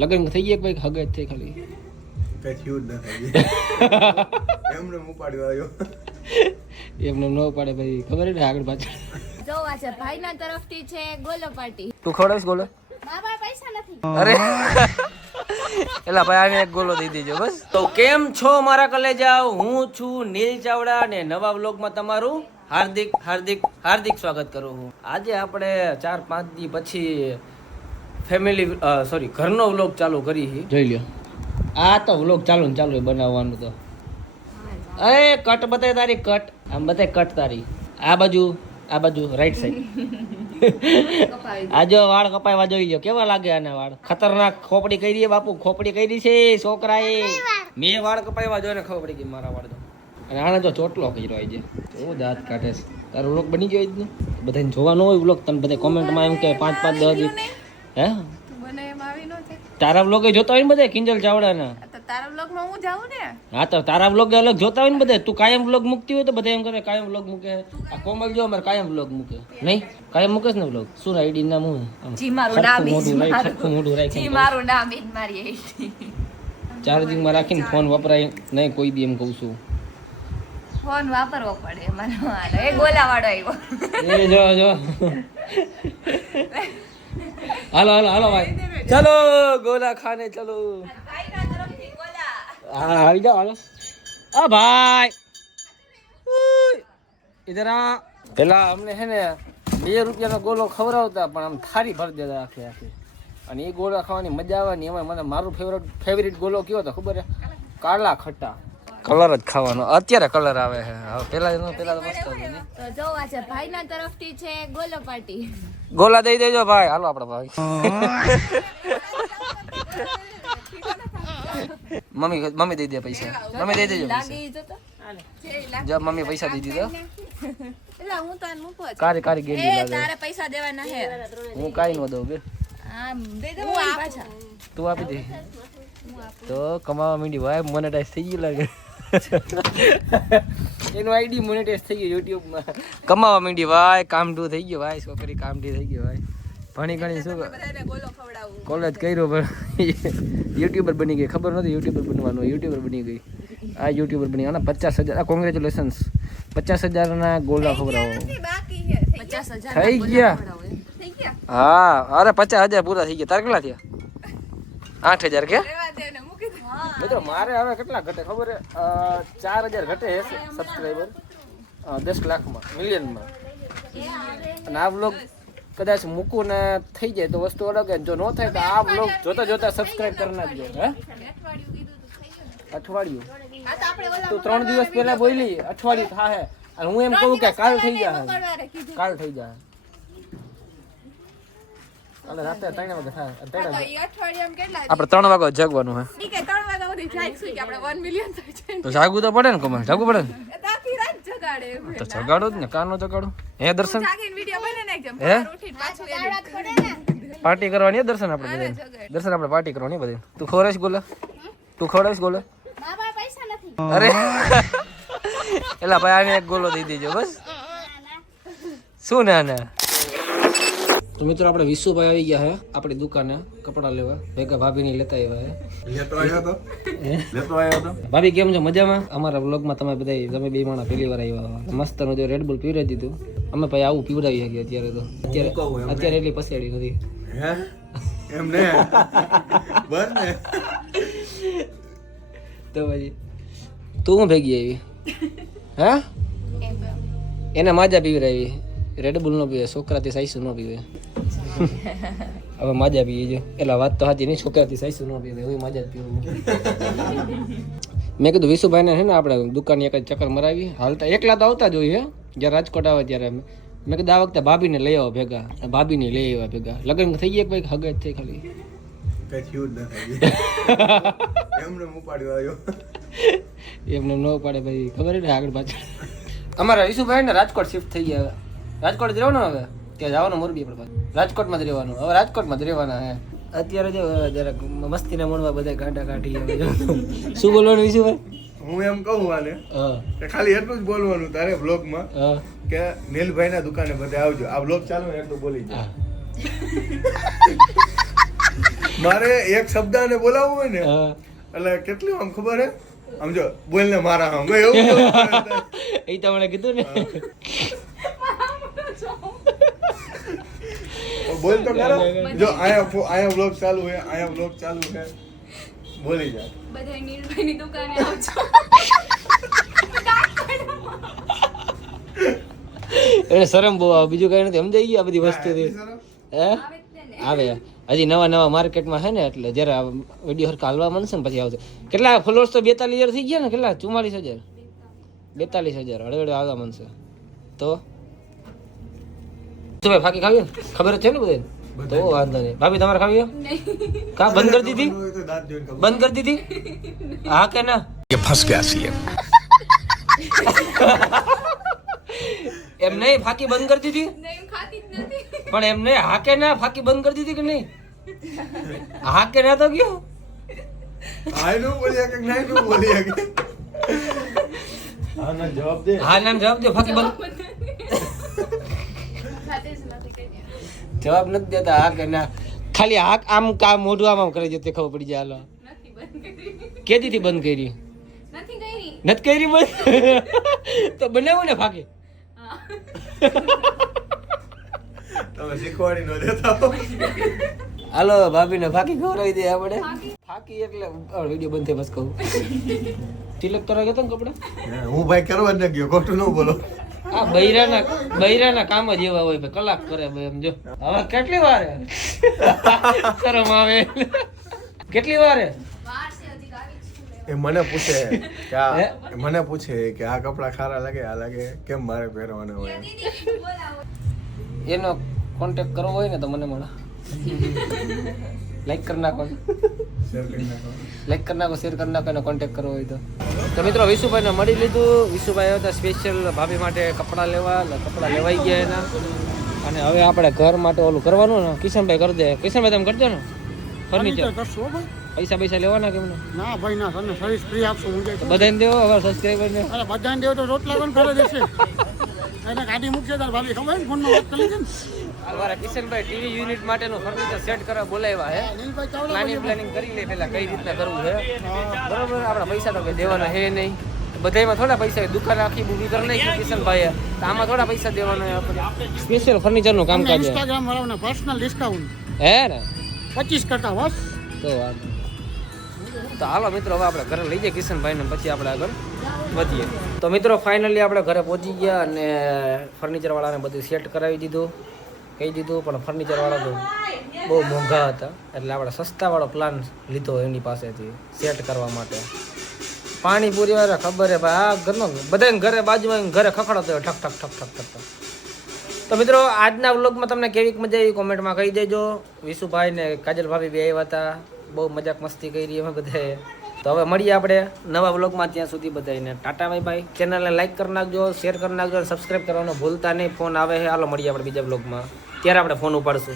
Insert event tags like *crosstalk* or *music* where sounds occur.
લગ્ન થઈ ગયા ભાઈ હગત થઈ ખાલી? કઈ થયું જ નથી *laughs* એમને ઉપાડ્યો આવ્યો. એમને ન પાડે ભાઈ. ખબર ને આગળ પાછળ? જોવા છે ભાઈના તરફથી છે ગોલો પાર્ટી. તું ખવડાવીશ ગોલો? બાબા પૈસા નથી. અરે! એલા ભાઈ આને એક ગોલો દઈ દેજો બસ. તો કેમ છો મારા કલેજા હું છું નીલ ચાવડા અને નવા વ્લોગમાં તમારું હાર્દિક હાર્દિક હાર્દિક સ્વાગત કરું હું. આજે આપણે ચાર પાંચ દી પછી ફેમિલી સોરી ઘરનો વ્લોગ ચાલુ કરી છે જોઈ લ્યો. આ તો વ્લોગ ચાલુ ને ચાલુ બનાવવાનું તો. અરે કટ બતાય તારી કટ આમ બતાય કટ તારી. આ બાજુ આ બાજુ રાઈટ સાઈડ *laughs* આ જો વાળ કપાવા જોઈ લો કેવા લાગે આના વાળ? ખતરનાક ખોપડી કરી બાપુ ખોપડી કરી છે છોકરાએ. મેં વાળ કપાવા જો ને ખબર પડી ગઈ મારા વાળ તો અને આને જો ચોટલો કર્યો આજે. હું દાંત કાઢે છે. તારો વ્લોગ બની ગયો જ ને બધાને જોવાનો હોય વ્લોગ તમે બધા કોમેન્ટમાં એમ કે પાંચ પાંચ દસ દી હે? મને એમ આવી તારા વ્લોગ જોતા હોય ને બધે કિંજલ ચાવડાના? તો તારા બ્લોગમાં હું જાઉં ને? હા તો તારા બ્લોગ અલગ જોતા હોય ને બધે. તું કાયમ બ્લોગ મૂકતી હોય તો બધા એમ કરે કાયમ બ્લોગ મૂકે. આ કોમલ જો અમારે કાયમ બ્લોગ મૂકે. નહીં? કાયમ મૂકે ને બ્લોગ શું આઈડી નામ હું જી મારું નામ મોઢું રાખ, મારું. મોઢું જી મારું નામ ઈ મારી આઈડી ચાર્જિંગમાં રાખીને ફોન વપરાય. નહીં કોઈ દી એમ કહું છું. ફોન વાપરવો પડે મને એ ગોલા વાળો આવ્યો. એ જો જો. *laughs* હાલો હાલો હાલો ભાઈ. ચલો ગોલા ખાને ચલો. હા આવી જાઓ હાલો. આ ભાઈ. ઇધર આ પેલા અમને છે ને બે રૂપિયાનો ગોલો ખવડાવતા પણ આમ થારી ભરી દેતા આખી આખી. અને એ ગોળા ખાવાની મજા આવે ને એમાં મને મારું ફેવરેટ ફેવરેટ ગોલો કયો હતો ખબર છે કાળા ખટ્ટા. કલર જ ખાવાનો. અત્યારે કલર આવે છે. હવે પેલા એનો પેલા તો મસ્ત હતું ને. તો જોવા છે ભાઈના તરફથી છે ગોલો પાર્ટી. ગોલા દઈ દેજો ભાઈ. હાલો આપણો ભાઈ. મમ્મી મમ્મી દઈ દે પૈસા. મમ્મી દઈ દેજો જો મમ્મી પૈસા દઈ દીધો. જ કારી કારી ગેલી લાગે. તારે પૈસા દેવાના હે. હું કાઈ ન દઉં બે. તું આપી દે. તો કમાવા માંડી ભાઈ મોનેટાઈઝ થઈ ગયું લાગે. *laughs* એનું આઈડી મોનેટાઈઝ થઈ ગયું યુટ્યુબમાં. કમાવા માંડી ભાઈ કામ ટુ થઈ ગયું ભાઈ છોકરી કામ ટુ થઈ ગયું ભાઈ. ભણી ઘણી શું કોલેજ કર્યો પણ *laughs* યુટ્યુબર બની ગઈ. ખબર નથી યુટ્યુબર બનવાનું. યુટ્યુબર બની ગઈ. આ યુટ્યુબર બની આના પચાસ હજાર કોંગ્રેચ્યુલેશન્સ પચાસ હજારના ગોલા ખવડાવો. પચાસ હજાર થઈ ગયા. થઈ ગયા? હા અરે પચાસ હજાર પૂરા થઈ ગયા. તારે કેટલા થયા? આઠ હજાર કે? મિત્રો મારે હવે કેટલા ઘટે ખબર છે? ચાર હજાર ઘટે હશે સબસ્ક્રાઈબર દસ લાખમાં મિલિયનમાં. અને આ બ્લોગ કદાચ મૂકું ને થઈ જાય તો વસ્તુ અલગ છે. જો ન થાય તો આ બ્લોગ જોતા જોતા સબસ્ક્રાઈબ કરી નાખજો હે? અઠવાડિયું. તો તું ત્રણ દિવસ પહેલા બોલી અઠવાડિયું થાય અને હું એમ કહું કે કાલ થઈ જાય કાલ થઈ જાય અને રાતે ત્રણ વાગે થાય આપણે ત્રણ વાગે જગવાનું હે. સુધી જાગશું કે આપણે વન મિલિયન થઈ જાય તો જાગવું તો પડે ને કમલ જાગવું પડે ને? તો રાત જગાડે તો જગાડો જ ને કાનો જગાડો. હે દર્શન? જાગીને વિડિયો બને ને એકદમ હે? પાર્ટી કરવાની હે દર્શન આપણે બધા દર્શન આપણે પાર્ટી કરવાની બધી તું ખવડાવીશ ગોલા? તું ખવડાવીશ ગોલા? બાબા પૈસા નથી. અરે! એલા ભાઈ આને એક ગોલો દઈ દેજો બસ. શું ના ના? તો મિત્રો આપણે વિશુભાઈ આવી ગયા હે આપણી દુકાને કપડા લેવા. ભેગા ભાભીની લેતા આવ્યા હે. લેતો આવ્યો તો? લેતો આવ્યો તો? ભાભી કેમ છો? મજામાં? અમારા વ્લોગમાં તમે બધા તમે બે માણા પહેલી વાર આવ્યા મસ્તનું જો રેડબુલ પીવડાવી દીધું. અમે ભાઈ આવું પીવડાવી શકીએ અત્યારે તો. અત્યારે અત્યારે એટલી પસેડી નથી. હે? એમ ને બસ ને તો પછી તું હું ભેગી આવી? હે? એને માજા પીવડાવી. રેડબુલ નો પીવે છોકરાથી સાઈસુ નો પીવે. હવે માજા પીએ છે એટલે વાત તો સાચી નહીં છોકરાથી સાઈસુ નો પીવે હું માજા જ પીવું. મેં કીધું વિશુભાઈને છે ને આપણે દુકાન એક જ ચક્કર મરાવી. હાલતા એકલા તો આવતા જ હોય હે? જ્યારે રાજકોટ આવે ત્યારે અમે. મેં કીધું આ વખતે ભાભીને લઈ આવો ભેગા. ભાભીને લઈ આવ્યા ભેગા. લગ્ન થઈ ગયા ભાઈ? હગે જ થઈ ખાલી. કઈ થયું જ નથી એમને ઉપાડ્યો આવ્યો. એમને ન પાડે ભાઈ. ખબર ને આગળ પાછળ? અમારા વિશુભાઈ ને રાજકોટ શિફ્ટ થઈ ગયા. રાજકોટ જ રહેવાનું હવે? ત્યાં જવાનું મોરબી આપણે પાછું. રાજકોટમાં જ રહેવાનું. હવે રાજકોટમાં જ રહેવાના હે. અત્યારે જો જરાક મસ્તીના મળવા બધા ગાંડા કાઢી *laughs* શું બોલવાનું ઈશુભાઈ હું એમ કહું આને કે ખાલી એટલું જ બોલવાનું તારે બ્લોગમાં કે નીલભાઈ ના દુકાને બધે આવજો. આ બ્લોગ ચાલુ ને એટલું બોલી જાય મારે એક શબ્દ ને બોલાવવું હોય ને એટલે કેટલું આમ ખબર હે? આમ જો બોલ ને મારા આમ. એવું *laughs* એ તમને કીધું ને. બોલ તો ખરો. જો આયા ફો- આયા વ્લોગ ચાલુ હે આયા વ્લોગ ચાલુ હે. બોલી જા. બધા નીલભાઈની દુકાને આવજો એને શરમ બહુ આવે બીજું કઈ નથી સમજાઈ ગયા બધી વસ્તુથી? હે? આવે હજી નવા નવા માર્કેટમાં છે ને એટલે જ્યારે આ વીડિયો હરખા હાલવા મળશે ને પછી આવશે. કેટલા ફોલોઅર્સ તો બેતાલીસ હજાર થઈ ગયા ને કેટલા? ચુમ્માલીસ હજાર. બેતાલીસ હજાર હળવે હળે આવવા મળશે તો? ભાઈ ફાકી ખાવી ખબર જ છે ને બધાને તો વાંધો નહીં. ભાભી તમારે ખાવી કા બંધ કરી દીધી? હોય તો દાંત જોઈને ખબર. બંધ કરી દીધી? *laughs* હા કે ના? *laughs* એમ નહીં ફાકી બંધ કરી દીધી? નહીં ખાતી જ નથી. પણ એમ નહીં હા કે ના ફાકી બંધ કરી દીધી કે નહીં? હા કે ના તો ગયો? આયનું બોલ્યા કે નાયનું બોલ્યા કે? હા ના જવાબ દે. હા ના જવાબ દે. ફાકી બંધ જવાબ નથી દેતા હા કે ના ખાલી હા આમ કા મોઢું આમ આમ કરી જતે ખબર પડી જાય હાલો. નથી બંધ કે દીધી બંધ કરી? નથી કરી. નથી કરી બંધ? *laughs* તો બનાવું ને ફાકે. તમે શીખવાડી ન દેતા. હાલો ભાભીને ફાકી ખવડાવી દે આપણે. ફાકી. એટલે વીડિયો બંધ થઈ બસ કહું. તિલક કરવા ગયા તો ને કપડા? હું ભાઈ કરવા ન ગયો ખોટું ન બોલો. આ બૈરાના બૈરાના કામ જ એવા હોય કલાક કરે ભાઈ એમ જો. હવે કેટલી વારે? શરમ આવે. કેટલી વાર? એ મને પૂછે કે આ મને પૂછે કે આ કપડા ખારા લાગે આ લાગે કેમ મારે પહેરવાના હોય? એનો કોન્ટેક્ટ કરવો હોય ને તો મને મળે. *laughs* લાઈક કરી નાખો. લાઈક કરી નાખો. શેર કરી નાખો અને કોન્ટેક્ટ કરવો હોય તો. તો મિત્રો વિશુભાઈને મળી લીધું. વિશુભાઈ હતા સ્પેશિયલ ભાભી માટે કપડાં લેવા કપડાં લેવાઈ ગયા એના. અને હવે આપણે ઘર માટે ઓલું કરવાનું ને? કિશનભાઈ કરી દે. કિશનભાઈ તમે કરજો ને? ફર્નિચર કરશો પૈસા પૈસા લેવાના કેમ ના ભાઈ ના તમને સર્વિસ ફ્રી આપશું. બધાને દેવો હવે સબસ્ક્રાઈબર ને? બધાને દેવો તો રોટલા પણ કરે દેશે એને ગાડી મૂકશે તાર ભાભી ખબર ને ફોનમાં વાત કરી છે અમારા કિશનભાઈ ટીવી યુનિટ માટેનું ફર્નિચર સેટ કરવા બોલાવ્યા હે પ્લાનિંગ પ્લાનિંગ કરી લે પેલા કઈ રીતના કરવું છે. બરોબર આપણા પૈસા તો કઈ દેવાના હે નહીં. બધામાં થોડા પૈસા દુકાન આખી ઊભી કરી નાખી કિશનભાઈએ. તો આમાં થોડા પૈસા દેવાના હોય આપણે. સ્પેશિયલ ફર્નિચરનું કામ કાજ ઇન્સ્ટાગ્રામ વાળાને પર્સનલ ડિસ્કાઉન્ટ હે ને? પચીસ કરતા બસ. તો વાંધો. તો હાલો મિત્રો, હવે આપણે ઘરે લઈ જઈએ કિશનભાઈને પછી આપણે આગળ વધીએ. તો મિત્રો ફાઇનલી આપણે ઘરે પહોંચી ગયા અને ફર્નિચરવાળાને બધું સેટ કરાવી દીધું, કહી દીધું, પણ ફર્નિચરવાળા તો બહુ મોંઘા હતા. એટલે આપણે સસ્તાવાળો પ્લાન લીધો એની પાસેથી સેટ કરવા માટે. પાણીપુરી વાળા ખબર હે ભાઈ, આ ઘરનો બધાને ઘરે બાજુમાં ઘરે ખખડતો ઠક ઠક ઠક ઠક ઠક. તો મિત્રો, આજના વ્લોગમાં તમને કેવી મજા આવી? કોમેન્ટમાં કહી દેજો. વિશુભાઈ ને કાજલ બે આવ્યા હતા. બહુ મજાક મસ્તી કરી અમે બધાએ. તો હવે મળીએ આપણે નવા વ્લોગમાં ત્યાં સુધી બધાને ટાટા, બાય બાય. ચેનલને લાઇક કરી નાખજો, શેર કરી નાખજો સબસ્ક્રાઈબ કરવાનો ભૂલતા નહીં. ફોન આવે છે. હાલો, મળીએ આપણે બીજા વ્લોગમાં. ત્યારે આપણે ફોન ઉપાડશું.